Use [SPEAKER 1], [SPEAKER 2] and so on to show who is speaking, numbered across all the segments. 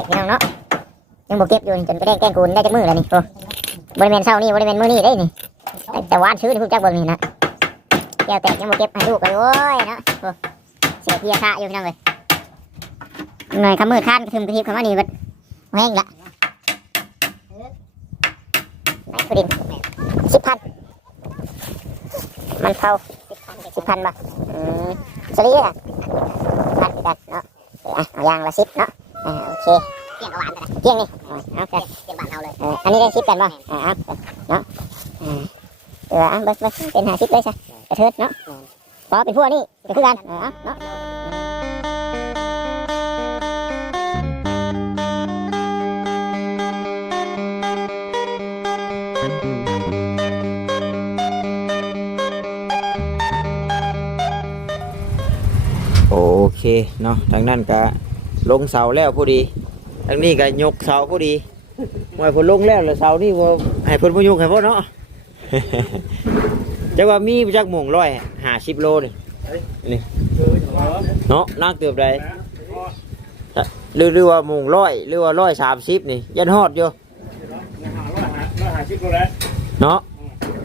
[SPEAKER 1] กแขกพี่น้องเนาะยังบ่เก็บอยู่จนไปแดงแกล้งกูนได้จักมือแล้วนี่โอ้บริเวณเช้านี่บริเวณมือนี่ได้นี่แต่วานซื้อนี่พวกจักบิ่งนี่นะแก้วแตกยังบ่เก็บให้ลูกเลยโอ้ยเนาะโอ้เสียเพียค่าอยู่พี่น้องเลยหน่อยคำมือข้านกระทึมกระทิบคำว่านี่บัดแห้งละไหนกูดินสิบพันมันเท่าสิบพันบ่อืมสลีอะพันกันเนาะอะเอายางละสิบเนาะ อ่าโอเคเกี่ยงกับหวานเกี่ยงนี่เอากันเกี่ยงบ้านเราเลยอันนี้ได้สิบกันบ่อ่าเนาะอ่าเออเอาเบิดเบิดเป็นหาสิบเลยซะกระเทิดเนาะพอเป็นพวกนี้ก็คือกันเออเอาเนาะ
[SPEAKER 2] โอเคเนาะทางนั้นก็ ลงเสาแล้วพอดีทางนี้ก็ยกเสาพอดีเมื่อเพนลงแล้วแล้วเสานี่ว่าให้เพิ่นบ่ยกให้พ่เนาะจักว่ามีจักหม่งร้อยห้าสิบโลนี่นี่เนาะนักเกือบใดหรือหรือว่าหม่งร้อยหรือว่าร้อยสามสิบนี่ ยันฮอดอยู่เนาะ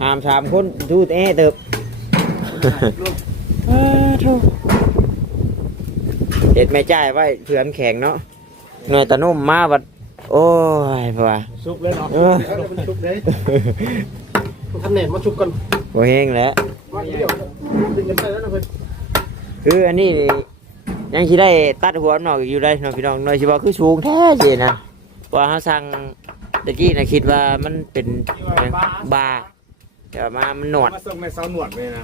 [SPEAKER 2] หามสามคนทูดแอเติบ เออโถ่เด็ดไม่จ่ายไว้เผื่อมนแข็งเนาะเนื้อตะนุ่มมาบัดโอ้ยพ่อว่า
[SPEAKER 3] ชุบเลยเนาะ
[SPEAKER 2] เออ
[SPEAKER 3] มันชุบเลยทำเน็ตมาชุบกัน
[SPEAKER 2] บ่เฮงแหล้ว
[SPEAKER 3] มาเดียวดึงกันไปแล้วนะเพื่อน
[SPEAKER 2] คืออันนี้นี่ยังสิได้ตัดหัวมันออกอยู่ได้เนาะพี่น้องน้อยสิว่าคือสูงแท้สินะว่าเฮาสั่งตะกี้น่ะคิดว่ามันเป็นบาร์แต่ว่ามามันหนวด
[SPEAKER 3] มาส่งในเสาหนวดเลยนะ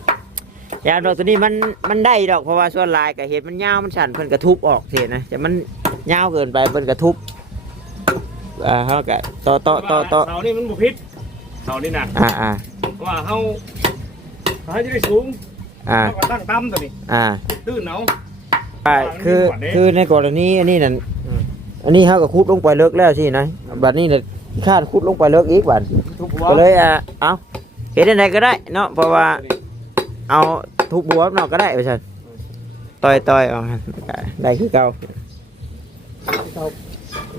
[SPEAKER 2] ยาวดอกตัวนี้มันมันได้ดอกเพราะว่าส่วนลายกับเห็ดมันยาวมันสั่นเพิ่นกระทุบออกเสียนะแต่มันยาวเกินไปเพิ่นกระทุบอ่าเฮาก็ต่อต่อต่อต่อ
[SPEAKER 3] เสานี่มันบุพิษเสานี่นะ
[SPEAKER 2] อ่าอ่า
[SPEAKER 3] เพราะว่าเขาเขาให้จะได้สูง
[SPEAKER 2] อ่า
[SPEAKER 3] เขาก็ตั้งต่ำตัวนี้
[SPEAKER 2] อ่า
[SPEAKER 3] ตื้นเนาะ
[SPEAKER 2] อ่าคือ
[SPEAKER 3] มันมีหนวดเด้
[SPEAKER 2] คือในกรณีอันนี้นั่น
[SPEAKER 3] อืม
[SPEAKER 2] อันนี้เฮาก็ขุดลงไปเลิกแล้วสินะบัดนี้เนี่ยคาดขุดลงไปเลิกอีกบัด
[SPEAKER 3] ทุบหัว
[SPEAKER 2] ก็เลยอ่าเอาเฮ็ดได้ก็ได้เนาะเพราะว่า เอาทุบบัวเนาะก็ได้ไปซั่นต่อยต่อยเอาหั่นก็ได้คือเก่า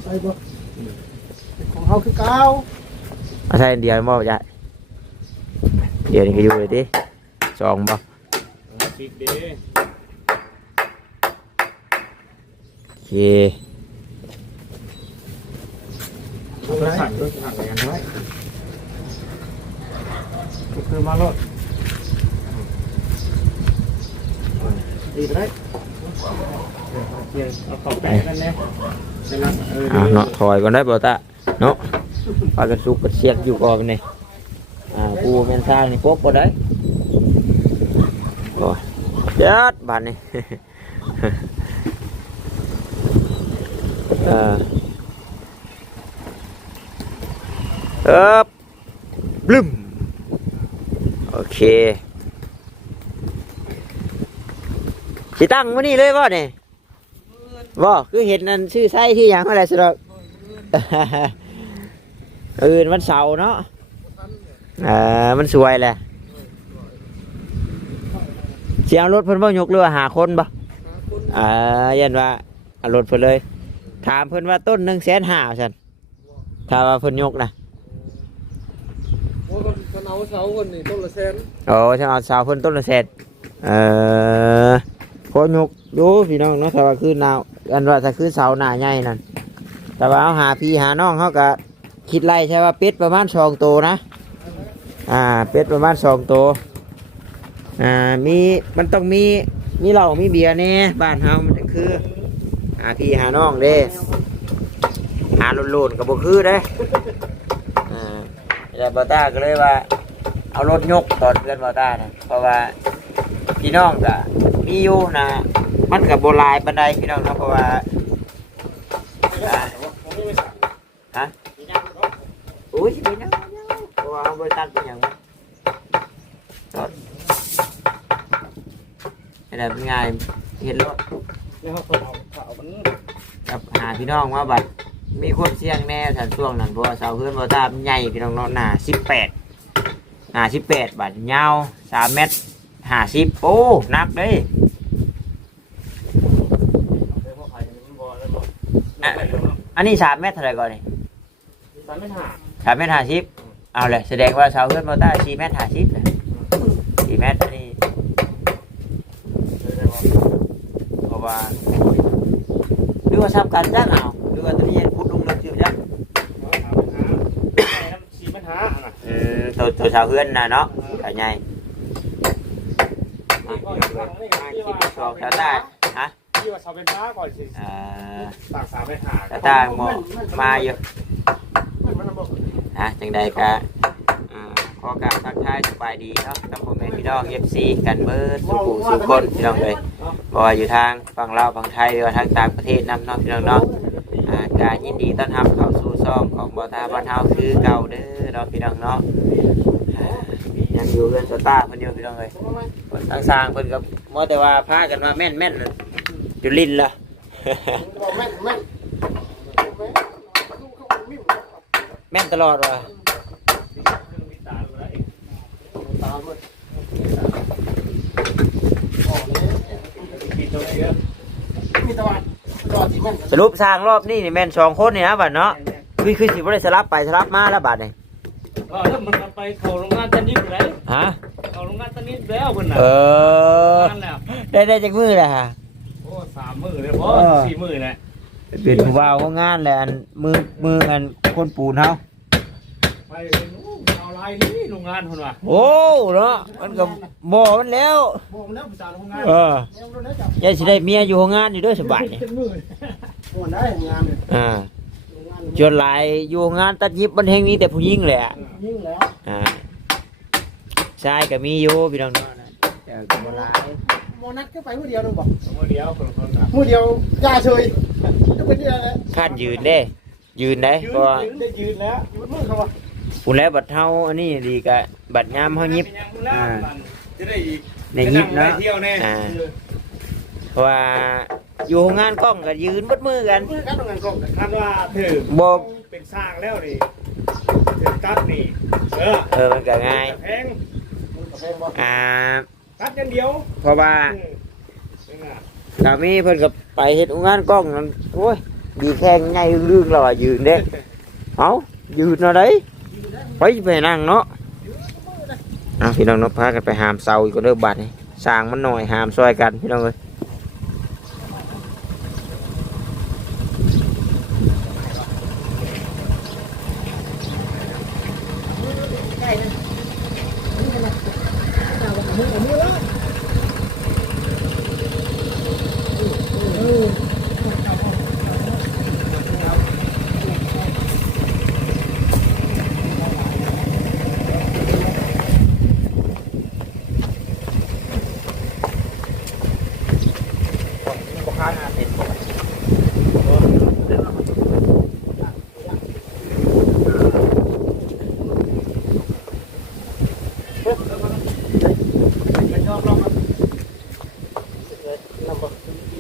[SPEAKER 3] ใช่ปะของเขาคือเก้า
[SPEAKER 2] เอาใส่อันเดียวบ่จ้ะเดี๋ยวนี้ก็อยู่เลยดิสองบ่
[SPEAKER 3] สิบเด้
[SPEAKER 2] โอเค
[SPEAKER 3] สั่งด้วยสั่งอะไรกันไว้คือมาลด ดีไปได้เดี๋ยวเอาต่อแปะกันเนี่ยเป็นรักเออ
[SPEAKER 2] เอาเนาะถอยก่อนได้บ่ตาเนาะพากันสุกกันเสียกอยู่ก่อนนี่อ่าปูแม่นซ่านี่ปกบ่ได้โอ้ยยัดบาดนี่เออเอ๊บบึ้มโอเค สิตั้งมื้อนี้เลยบ่เนี่ยบ่คือเห็นนั่นชื่อไส้ที่หยังอะไรสิดอกอื่นวันเสาร์เนาะเออมันสวยแหละเสียรถเพิ่นบ่ยกเรือหาคนบ่อ่ายันว่าเอารถเพิ่นเลย ถามเพิ่นว่าต้นหนึ่งแสนห้าฉันถ้าว่าเพิ่นยกนะ
[SPEAKER 3] โอ้คนคนเอาเสาคนนี่ต้นละแสน
[SPEAKER 2] โอ้ฉันเอาสาวเพิ่นต้นละแสนเออ พอยกดูพี่น้องเนาะถ้าว่าคือหนาวอันว่าถ้าคือเสาหน้าใหญ่นั่นแต่ว่าเอาหาพี่หาน้องเขาก็คิดไล่ใช่ว่าเป็ดประมาณสองตัวนะ อ่า เป็ดประมาณสองตัวอ่ามีมันต้องมีมีเหล้ามีเบียร์แน่บ้านเฮามันคือหาพี่หาน้องเด้หาโลนๆกับบ่คือเด้อ่าแต่บอต้าก็เลยว่า เอารถยกตอนเพื่อนบอต้านะเพราะว่า พี่น้องก็มีอยู่นะมันกับโบหลายบันไดพี่น้องนะเพราะว่าอ่าฮะโอ้ยสิไปนะเพราะว่าบริษัทเป็นอย่างนั้นก็อะไรเป็นไงเห็นรถ
[SPEAKER 3] นี่เขาคนเอาเสามัน
[SPEAKER 2] กับหาพี่น้องว่าบัดมีคนเสี่ยงแน่สันช่วงนั้นเพราะว่าเสาเพื่อนบอต้ามใหญ่พี่น้องเนาะหนาสิบแปดห้าสิบแปดบาทยาวสามเมตร ห้าสิบโอ้หนักเลย
[SPEAKER 3] เดี๋ยวพวกใครมันบ่แล้วบ่
[SPEAKER 2] อันนี้สามเมตรเท่าไหร่ก่อนนี่
[SPEAKER 3] สามไม่ห่า
[SPEAKER 2] สามเมตรห้าสิบเอาเลยแสดงว่าเสาเพื่อนมอเตอร์สี่เมตรห้าสิบเลยสี่เมตรอันนี้
[SPEAKER 3] เดี๋ยวได้บ่
[SPEAKER 2] เพราะว่าหรือว่าซ้ำกันจ้างเอาหรือว่าตัวนี้ยังพุดลงลึกอยู่จ้ะ
[SPEAKER 3] สีปัญหาอะ
[SPEAKER 2] อืมตัวตัวเสาเพื่อนน่ะเนาะแต่ไง คิดสองสาต้ฮะ
[SPEAKER 3] ที่ว่าเสาเป็นพระก่อนสิ
[SPEAKER 2] อ่า
[SPEAKER 3] ตากสามไปหา
[SPEAKER 2] เสาต้มองมาอยู่นะจังใดก็ขอกราบทักทายสบายดีเนาะกับพ่อแม่พี่น้องเอฟซีกันเบิร์ดสุขุสุขคนพี่น้องเลยบ่ว่าอยู่ทางฝั่งลาวฝั่งไทยหรือว่าทางต่างประเทศนำเนาะพี่น้องเนาะการยินดีต้อนรับเข้าสู่ซองของบอตาบ้านเฮาคือเก่าเด้อเนาะพี่น้องเนาะ ยังอยู่เรือนสตาร์เพิ่นอยู่พี่น้องเลยเพิ่นทางสร้างเพิ่นก็บ่แต่ว่าพากันมาแม่นแม่นๆอยู่ลิ้นล่ะแม่นตลอดว่ะ
[SPEAKER 3] มีตะวันรอที่มัน
[SPEAKER 2] สรุปสร้างรอบนี้นี่แม่นสองคนนี่นะบัดเนาะคือคือสิบ่ได้สลับไปสลับมาแล้วบัดนี่
[SPEAKER 4] เออแล้วมันก็ไปเข้าโรงงานตันนิดแล้ว
[SPEAKER 2] ฮะ
[SPEAKER 4] เข้าโรงงานตันนิดแล้วเพิ่นน่ะ
[SPEAKER 2] เออ
[SPEAKER 4] นั่นแหละ
[SPEAKER 2] ได้ได้จากมือแหละฮะ
[SPEAKER 4] โอ้สามมื้อเลยบ่
[SPEAKER 2] เออ
[SPEAKER 4] สี่มื้อแหละ
[SPEAKER 2] เป็นผู้ว่าวของงานแหละอันมือมืออันคนปูนเฮา
[SPEAKER 4] ไปโอ้เอาลายนี้โรงงานเพิ่นว่า
[SPEAKER 2] โอ้เนาะมันก็บ่มันแล้ว
[SPEAKER 3] โมงแล้วภาษาโรงงาน
[SPEAKER 2] เออ
[SPEAKER 3] แนวรถแล้วจับ
[SPEAKER 2] ยายสิได้เมียอยู่โรงงานอยู่เด้วยสบายนี่
[SPEAKER 3] เป็นมือโอ้ได้งานเลย
[SPEAKER 2] อ่า
[SPEAKER 3] โรงงาน
[SPEAKER 2] จนหลายอยู่โรงงานตัดยิบมันแห่งมีแต่ผู้หญิงแหละ
[SPEAKER 3] ยิ่งแล้ว
[SPEAKER 2] อ่าชายก็มีอยู่พี่น้องเนาะแต่ก็บ่หลาย
[SPEAKER 3] โมนัดก็ไปมือเดียวนึงบอก
[SPEAKER 4] มื้อเดียวเพิ่นเพิ่นน่ะ
[SPEAKER 3] มือเดียวย่าเฉยก็เป็นเดียวแล้ว
[SPEAKER 2] คาดยืนเด้ ยืนได้
[SPEAKER 3] ยื
[SPEAKER 2] เพราะว่า
[SPEAKER 3] นได้ยืนแล้วยืนมือเขาว่า
[SPEAKER 2] ผู้แล้วบัดเฮาอันนี้ดีกะบัดยามเฮายิบ
[SPEAKER 4] เป็นหยังพุ่นแล้วมันจะได้อีก
[SPEAKER 2] ในยิบ
[SPEAKER 4] ได้
[SPEAKER 2] เนาะ
[SPEAKER 4] เที่ยวแน่
[SPEAKER 2] อ่า เพราะว่าอยู่โรงงานกล้องก็ยืนเบดมือกัน
[SPEAKER 3] มือกันตรงนั้นก็
[SPEAKER 4] คันว่าถือ
[SPEAKER 2] บ่
[SPEAKER 4] เป็นสร้างแล้วนี่ถือตัดนี่เออ
[SPEAKER 2] เออมันก็ง่าย
[SPEAKER 4] แพง
[SPEAKER 2] อ่า
[SPEAKER 4] ตัดอย่างเดียว
[SPEAKER 2] เพราะว่า
[SPEAKER 4] อืมเป็นไง
[SPEAKER 2] สามีเพิ่นก็ไปเฮ็ดโรงงานกล้องนั่นโอ้ยดีแข้งใหญ่ลึงๆแล้วว่ายืนเด้เอ้ายืนเอาได้ไปไปนั่งเนาะอะพี่น้องเนาะพากันไปหามเสาอีกก็เด้อบัดนี่สร้างมันหน่อยหามซอยกันพี่น้องเอ้ย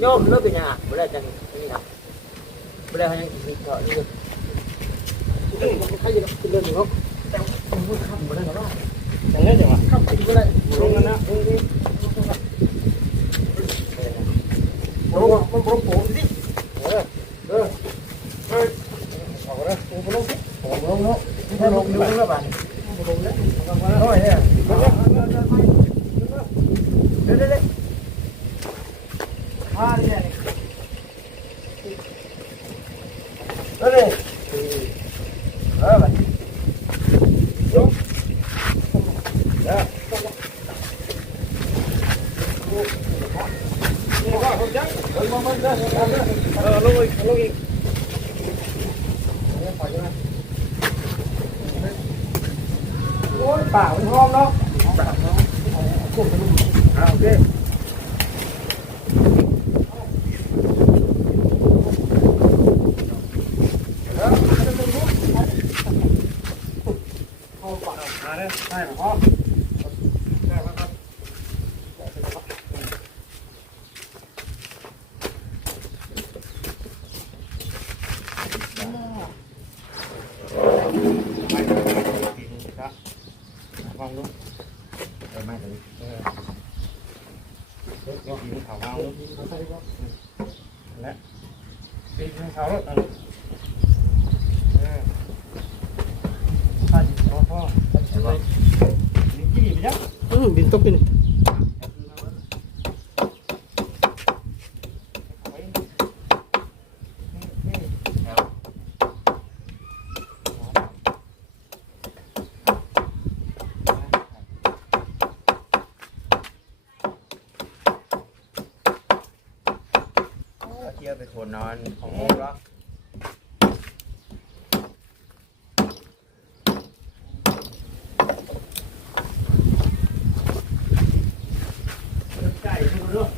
[SPEAKER 2] โยมเลิกเป็นยังอะบ่ได้จังนี่นะบ่ได้เฮายังสิเกาะนี่
[SPEAKER 3] ใครจะเป็นเรื่องของเขาแต่มือข้ามมาได้หรอวะ
[SPEAKER 4] อย่างนี้จังหวะ
[SPEAKER 3] ข้ามกินก็ได้
[SPEAKER 4] ลงกันนะ
[SPEAKER 3] โอ้ มันโปร่งโปร่งสิเออเออเออเอาละโอ้โหลงสิโอ้โหลงเนาะถ้าลงดูแล้วบ้านลงแล้วลงมาแล้วเนี่ยเดี๋ยวเดี๋ยวเดี๋ยวอ่าเนี่ยเออเออไปยกเออนี่ว่าผมจังเดินมาเดินเดินเดิน
[SPEAKER 4] เออลงอีกลงอีก
[SPEAKER 3] โอ้ยป่ามันหอมเนาะป่าเนาะอ่าโอเคเอาป่ามาเลยใช่ไหมพ่อได้ครับครับ
[SPEAKER 2] ไม่เลย
[SPEAKER 4] ก็กินข้าวเมาและตีนเขาแล้วตันเออท่านพ่อพ่อ
[SPEAKER 2] เห็นบ่
[SPEAKER 4] นี่กี่ไปจ้ะ
[SPEAKER 3] อืมดินตกดิน
[SPEAKER 2] เที่ยวไปคนนอนของโมแล้ว
[SPEAKER 4] ไก่ทุกคนด้วย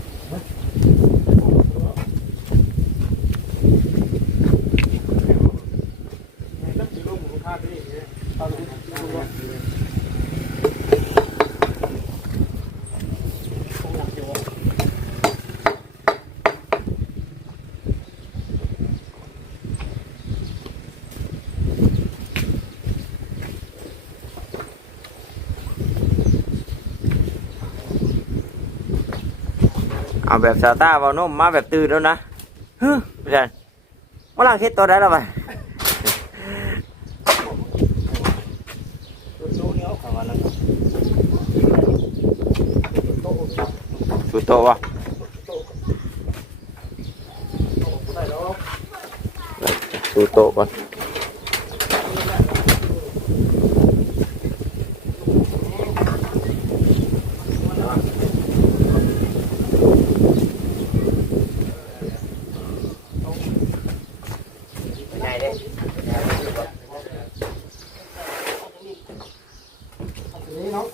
[SPEAKER 4] แล้วอยู่ร่วมกับข้าพี่เนี่ยตอนนี้ดูว่าคงหนักอยู่
[SPEAKER 2] เอา แบบซาต้าเบานุ่มมาแบบตื่นแล้วนะเฮ้ยไม่ใช่มาลังคิดตัวได้แล้วไป
[SPEAKER 4] ดูนี่เอาของมันแล้ว
[SPEAKER 2] สุดโตวะ
[SPEAKER 4] ได้แล้ว
[SPEAKER 2] สุดโตก่อนไหนเด้
[SPEAKER 3] นี่เนาะ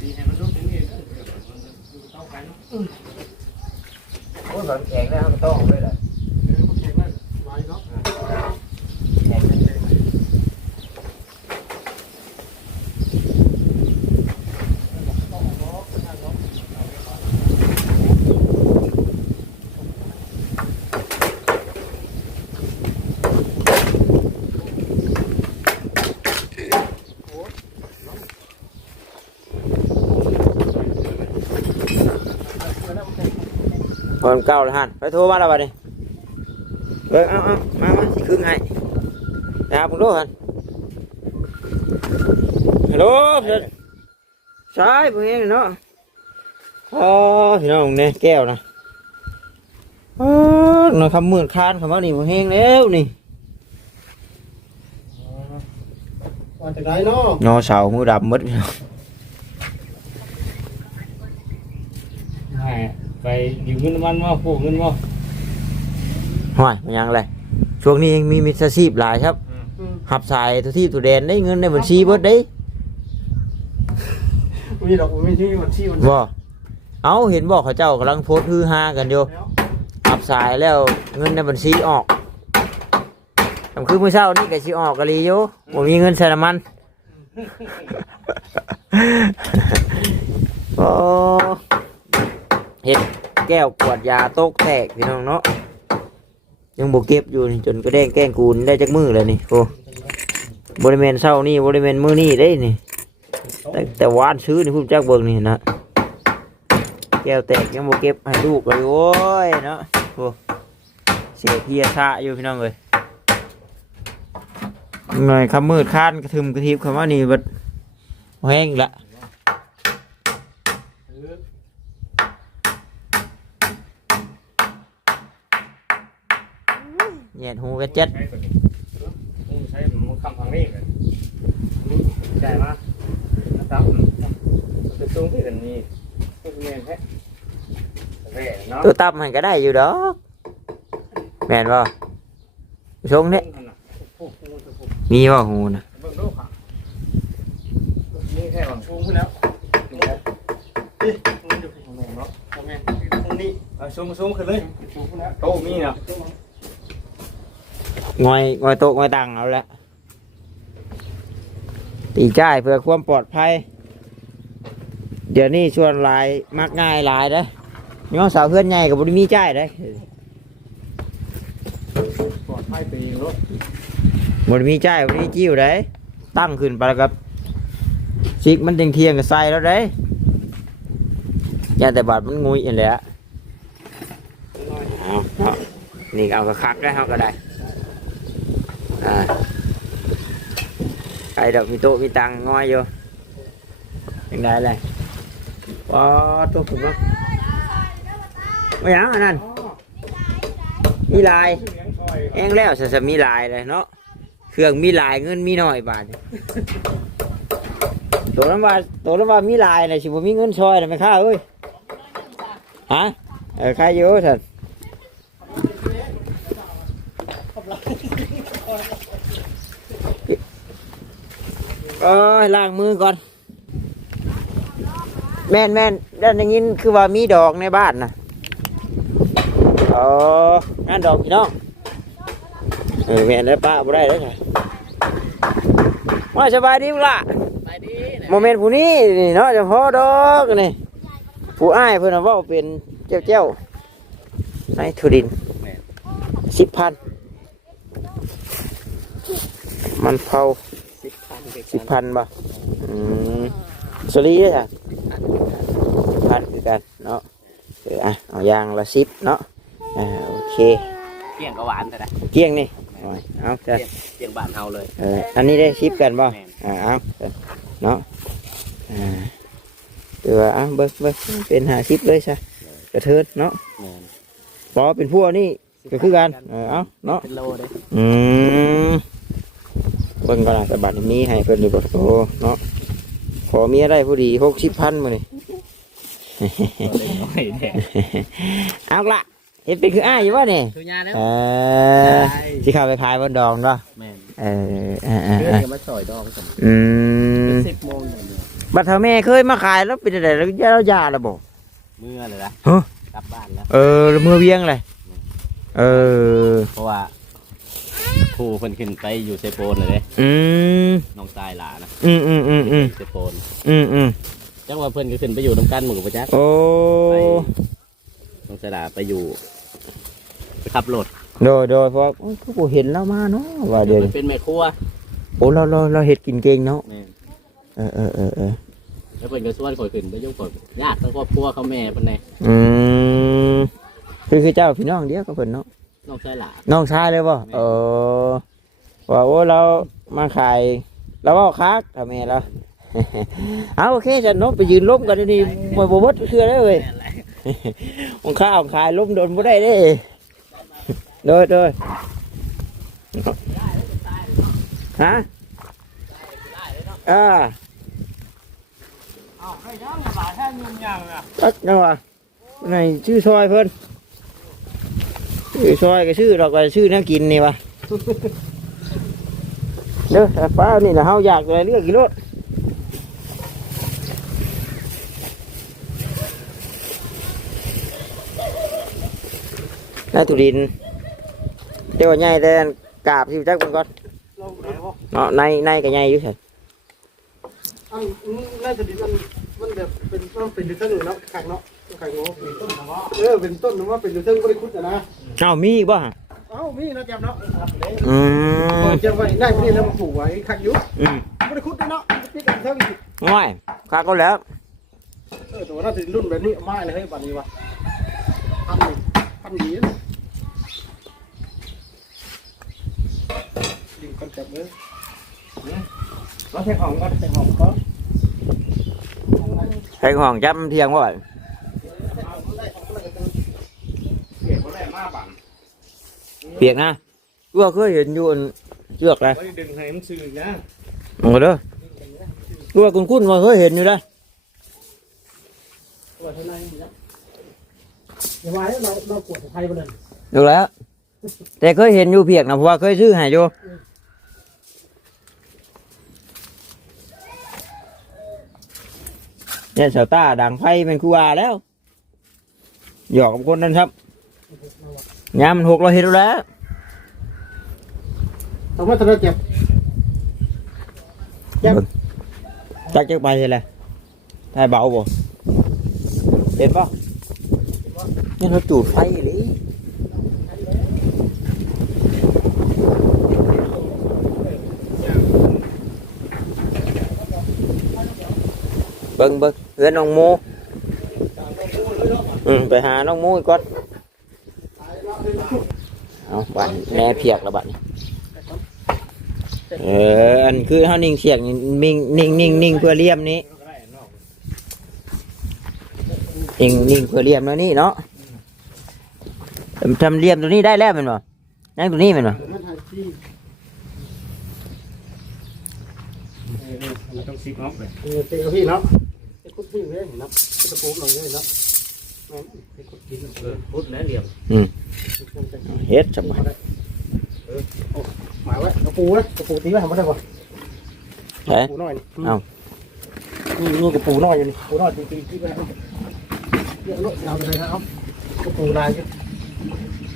[SPEAKER 4] ดีให้มันรู้ถึงนี่มันดูเต้ากันเนาะ
[SPEAKER 2] โอ้ยแบบแข็งแล้วมันต้องด้วยเหรอ
[SPEAKER 3] เดี๋ยวมันแข็งเลยไว้เนาะ
[SPEAKER 2] แข็งมันเลย คนเก่าเลยฮันไปโทรมาแล้วบัดนี้เบิ่งเอาเอามามาสิครึ่งให้นะครับผมดูฮันฮัลโหลเพื่อนใช่เพื่อนเนาะอ๋อพี่น้องเนี่ยแก้วนะอ๋อหน่อยคำหมื่นคานคำว่านี่ผมเฮงแล้วนี่
[SPEAKER 3] ว่าจะได้เนาะ
[SPEAKER 2] งอเสามือดำหมดพี่น้อง
[SPEAKER 4] ไปอยู่เงินมันว่าพวกเงินว่า
[SPEAKER 2] ห้อยมันยังไรช่วงนี้ยังมีมิตรชีพหลายครับหับสายทุกที่ทุกแดนได้เงินในบัญชีเบิดได้
[SPEAKER 3] มีดอกมีที่วันที่วัน
[SPEAKER 2] บ่เอาเห็นบอกเขาเจ้ากำลังโพสต์ฮือฮากันอยู่
[SPEAKER 3] แล้ว
[SPEAKER 2] หับสายแล้วเงินในบัญชีออกทำคือมื้อเช้านี่ก็สิออกกะลีอยู่บ่มีเงินใส่น้ำมัน โอ้ เฮ็ดแก้วขวดยาโตกแตกพี่น้องเนาะยังบ่เก็บอยู่จนกระแดงแกล้งกูนได้จักมือแล้วนี่โอ้บริเวณเช้านี่บริเวณมือนี่ได้นี่แต่แต่วานซื้อนี่พุ่มจักเบิ่งนี่นะแก้วแตกยังบ่เก็บให้ลูกเลยโอ้ยเนาะโอ้เสียเพียชะอยู่พี่น้องเลยหน่อยคำมืดค้านกระทึมกระทิบคำว่านี่บัดแห้งละแหย ดหูกระเจ็ด
[SPEAKER 4] ใช้ตัวนี้ใช้มันคำทางนี้กันใจมาครับจะตรงที่กันนี่ก็เงี้ยแท้แท้เนาะ
[SPEAKER 2] ตัวตับมันก็ได้อยู่ดอกแม่นบ่ชงเนี่ยมีบ่หูนะ
[SPEAKER 4] เบิ่งดูค่ะนี่แค่บางช่วงขึ้นแล้วนี่นะนี่มันอยู่ที่ไหนเนาะตรงนี้ตรงนี้เอาช่วงช่วงขึ้นเลยช่วงขึ้นแล้วโตมีเนาะ
[SPEAKER 2] งอยงอยโต๊ะงอยตังเอาละตีจ่ายเพื่อความปลอดภัย เดี๋ยวนี้ชวนหลายมักง่ายหลายเด้อย้อนสาวเพื่อนใหญ่กับบริมีจ่ายได้อ
[SPEAKER 4] ปลอดภัยตัวเองรถ
[SPEAKER 2] มันมีใจมันมีจิ้วได้ตั้งขึ้นไปแล้วกับซิกมันเทียงเทียงๆกับใส่แล้วได้ยาแต่บาดมันงุยอย่างแหละเอาเอานี่เอากระคักได้เขาก็ได้ อ่าไอ้ดอกมีโต๊ะมีตังงอยอยู่ยังได้เลยว้าตุ๊กถูกมั้งไม่ยังอันนั้นมีลาย
[SPEAKER 4] เลี้ยงคอย
[SPEAKER 2] แห้งแล้วจะจะมีลายเลยเนาะเครื่องมีลายเงินมีหน่อยบาทตัวนั้นว่าตัวนั้นว่ามีลายเลยสิบ่มีเงินซอยเลยไหมข้าเอ้ยฮะเออข้าเยอะท่าน อ้ยล้างมือก่อน แม่นแม่นได้ได้ยินคือว่ามีดอกในบ้านนะอ๋องานดอกพี่น้องเออแม่นแล้วป้าบ่ได้แล้วค่ะว่าสบายดีบ่ล่ะ
[SPEAKER 5] ไปดี
[SPEAKER 2] โมเมนต์ผู้นี้นี่เนาะเฉพาะดอกนี่ผู้อ้ายเพิ่นน่ะเว้าเป็นเจ้าเจ้าในทุดินสิบพันมันเผา
[SPEAKER 5] สิบพัน
[SPEAKER 2] สิบพันบ่อืมสลีเด้อจ้ะสิบพันคือกันเนาะเอออะเอายางละสิบเนาะอ่าโอเค
[SPEAKER 5] เกี่ยงก็หวานแต่ละ
[SPEAKER 2] เกลี้ยงนี่เอาเอาจ้ะ
[SPEAKER 5] เกี่ยงบานเฮาเลย
[SPEAKER 2] เอออันนี้ได้ชิปกันบ่
[SPEAKER 5] แม่น
[SPEAKER 2] อ่าเอาเนาะอ่าเดี๋ยวอะเบิ้งเบิ้งเป็นหาชิปเลยใช่กระเทินเนาะ
[SPEAKER 5] แม่น
[SPEAKER 2] พอเป็นพวกนี่ก็คือกันเออเอาเนาะ
[SPEAKER 5] เป็นโลเลย
[SPEAKER 2] อืม เบิ้งก็น่าจะบัตรนี้ให้เพิ่นดีกว่าโอ้เนาะขอมีอะไรผู้ดีหกสิบพันมานี่
[SPEAKER 5] เล็กน้อยแท้
[SPEAKER 2] เอาละเห็นเป็นคืออ้ายอยู่วะเนี่ย
[SPEAKER 5] คือยาแล้ว
[SPEAKER 2] เออที่เข้าไปขายบนดองเนาะ
[SPEAKER 5] แม่น
[SPEAKER 2] เออเออเออ
[SPEAKER 5] เพื่
[SPEAKER 2] เอ
[SPEAKER 5] อน
[SPEAKER 2] อ
[SPEAKER 5] ก็มาซอยดองสม
[SPEAKER 2] อืม
[SPEAKER 5] สิบโมงอย่างเดียว
[SPEAKER 2] บัตรเท่าแม่เคยมาขายแล้วเป็นอะไรแล้วยาแล้วยาแล้วบอก
[SPEAKER 5] เมื่อเลยนะ
[SPEAKER 2] ฮะ
[SPEAKER 5] กลับบ้านแล้ว
[SPEAKER 2] เออแล้วมือเวียงเลยเออ
[SPEAKER 5] เพราะว่า ครูเพิ่นขึ้นไปอยู่เซโปนเลยเด้
[SPEAKER 2] อืม
[SPEAKER 5] น้องตายหลานะ
[SPEAKER 2] อืมอืมอืมอืม
[SPEAKER 5] เซโปน
[SPEAKER 2] อืมอืม
[SPEAKER 5] จังว่าเพิ่นก็ขึ้นไปอยู่น้ำกันหมู่กับประจักษ์
[SPEAKER 2] โอ้
[SPEAKER 5] ไปน้องสดาไปอยู่ไปขับรถ
[SPEAKER 2] โดยโดยเพราะว่าโอ้ยผู้เห็นเรามาเนาะว่าเดี๋ยว
[SPEAKER 5] เพิ่
[SPEAKER 2] นี้
[SPEAKER 5] นเป็นแม่ครัว
[SPEAKER 2] โอ้เราเราเราเห็ดกินเก่งเนาะ
[SPEAKER 5] แม่น
[SPEAKER 2] เออเออเออเออ
[SPEAKER 5] แล้วเพิ่นก็ชวนข่อยขึ้นไปยุ่งข่อยญาติทั้งครอบครัวเขาแม่เพิ่นแน่
[SPEAKER 2] อืมคือคือเจ้าพี่น้องเดียวกับเพิ่นเนาะ
[SPEAKER 5] น้องชายหลา
[SPEAKER 2] น้องชายเลยบ่เออว่าโอ้เรามาขายเราเอาคักทำไมเราเอาโอเคฉันเนาะไปยืนล้มกันนี่มวยบวชคืออะไรเว้ยของข้าวขายล้มโดนบ่ได้เด้โดยโดยฮะอ่า
[SPEAKER 4] อ้าวให้ยังบาดแท้เงินยังอะ
[SPEAKER 2] ตักจังหวะไหนชื่อซอยเพิ่น ชื่อซอยก็ชื่อเราก็ชื่อนักกินนี่วะเด้อแต่ป้านี่นะเฮาอยากอะไรเลือกกี่รถนายตุรินทร์เจ้าใหญ่แต่กราบที่จักเบิ่งก่อน
[SPEAKER 3] ลงไหนวะ
[SPEAKER 2] เนาะในในก็ใหญ่อยู่ซั่น
[SPEAKER 3] อันนี้น่าจะดีมันมันแบบเป็นมันเป็นอยู่เท่านึงเนาะขังเนาะขังเนาะเป็นต้นนะว่าเออเป็นต้นนะว่าเป็นอยู่เท่าบริคุดนะ
[SPEAKER 2] เอ้ามีอีกบ่ฮะ
[SPEAKER 3] เอ้ามีนะแจมเนาะ
[SPEAKER 2] อืม
[SPEAKER 3] จะไว้ได้พวกนี้แล้วมาปลูกไว้ขังอยู่
[SPEAKER 2] อืม
[SPEAKER 3] บริคุดเนาะพี่กันเท่าอีก
[SPEAKER 2] ง่ายคักก็แล้ว
[SPEAKER 3] เออแต่ว่าถ้าถึงรุ่นแบบนี้ไม่เลยเฮ้ยบัดนี้วะพันพันดีนะดึงคอนเซ็ปต์เลย
[SPEAKER 2] เราใช้ของก่ อน
[SPEAKER 3] ใส่หอมก็
[SPEAKER 2] ใช้ของจำเทียงว่า
[SPEAKER 4] เก็บบ่ได้มาบัง
[SPEAKER 2] เปียกนะกูเคยเห็นอยู่อันเชือกเลย
[SPEAKER 4] ไว้ดึงให้มันซื่อนะ
[SPEAKER 2] มองเด้อกูว่าคุณคุณว่าเคยเห็นอยู่นะ
[SPEAKER 3] ตัวเท่านั้นนะอย่ามาเราเราปวดไทยไปเลย
[SPEAKER 2] ดูแล้ว แต่เคยเห็นอยู่เปียกนะเพราะว่าเคยซื้อให้อยู่ เนี่ยเสาต้าดังไฟเป็นครูอาแล้ว หยอกกับคนนั้นครับยามมันหกเราเห็นแล้ว
[SPEAKER 3] แต่ว่าถ้าเราเจ็บ
[SPEAKER 2] จักจักไปใช่ไหมทายเบาบ่เห็นป่ะนี่เราจูดไฟเลย เบิ่งเบิ่งเฮือนน้องโมอืมไปหาน้องโมอีกก่อนเอาบัดแม่เพียกแล้วบัดนี้เอออันคือเฮานิ่งเสียงนิ่งนิ่งนิ่งนิ่งเพื่อเลี่ยมนี้นิ่งนิ่งเพื่อเลี่ยมแล้วนี่เนาะทำเลี่ยมตัวนี้ได้แล้วมันบ่ยังตัวนี้มันบ่
[SPEAKER 4] ต้องซิกน็อกเลย
[SPEAKER 3] เออเต็งพี่เนาะ ไอ้คุดพี่เลยเนาะตะปูหน่อยเลยนะแม่นไอ้คุดพี่เน
[SPEAKER 4] เออพุทธและเหลี่ยม
[SPEAKER 2] เฮ็ดสบาย
[SPEAKER 3] หมาไว้ตะปูนะตะปูตีไว้ทำไม่ได้ป่ะ
[SPEAKER 2] เอ้ย
[SPEAKER 3] ปูน้อย
[SPEAKER 2] เอ้า
[SPEAKER 3] นี่นี่กระปูน้อยอยู่นี่ปูน้อยตีตีที่ไปเยอะเลยเอาเลยครับกระปูลาย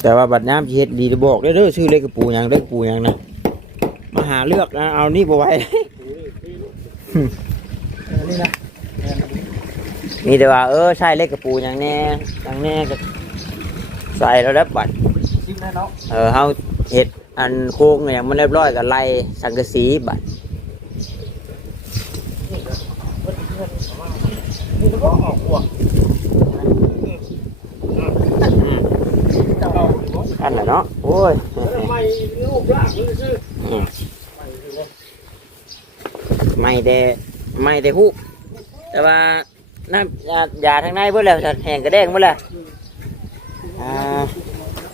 [SPEAKER 2] แต่ว่าบัดน้ำเฮ็ดดีจะบอกเด้อเด้อชื่อเล็กกระปูยังเล็กกระปูยังนะมาหาเลือกนะเอานี่บ่ไหว
[SPEAKER 3] นี่นะ
[SPEAKER 2] มีแต่ว่าเออใช่เล็กกระปูหยังแน่หยังแน่ก็ใส่แล้วแล้วบัด
[SPEAKER 3] ชิมแน่เนาะ
[SPEAKER 2] เออเฮาเฮ็ดอันโค้งเนี่ยมันเรียบร้อยก็ไล่สังกะสีบัด
[SPEAKER 3] นี่ก็ออกหัว
[SPEAKER 2] อันน่ะเนาะโอ้ย
[SPEAKER 3] ไม่ลูกยากเลยซื้อ
[SPEAKER 2] ไม่แต่ไม่แต่ฮู้แต่ว่า น้ำยายาทางในเบิดแล้วแห้งกระแดงเบิดแล้วอ่า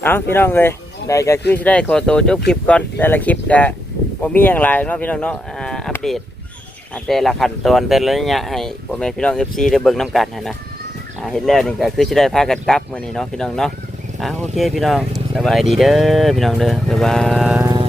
[SPEAKER 2] เอาพี่น้องเลยได้ก็คือสิได้ขอตัวจบคลิปก่อนแต่ละคลิปก็บ่มีอย่างไรเนาะพี่น้องเนาะอ่าอัปเดตอ่าแต่ละขั้นตอนแต่ละระยะให้พ่อแม่พี่น้อง FC ได้เบิ่งนํกันหั้นนะอ่าเห็นแล้วนี่ก็คือสิได้พากันกลับมื้อนี้เนาะพี่น้องเนาะอ่าโอเคพี่น้องสบายดีเด้อพี่น้องเด้อบ๊ายบาย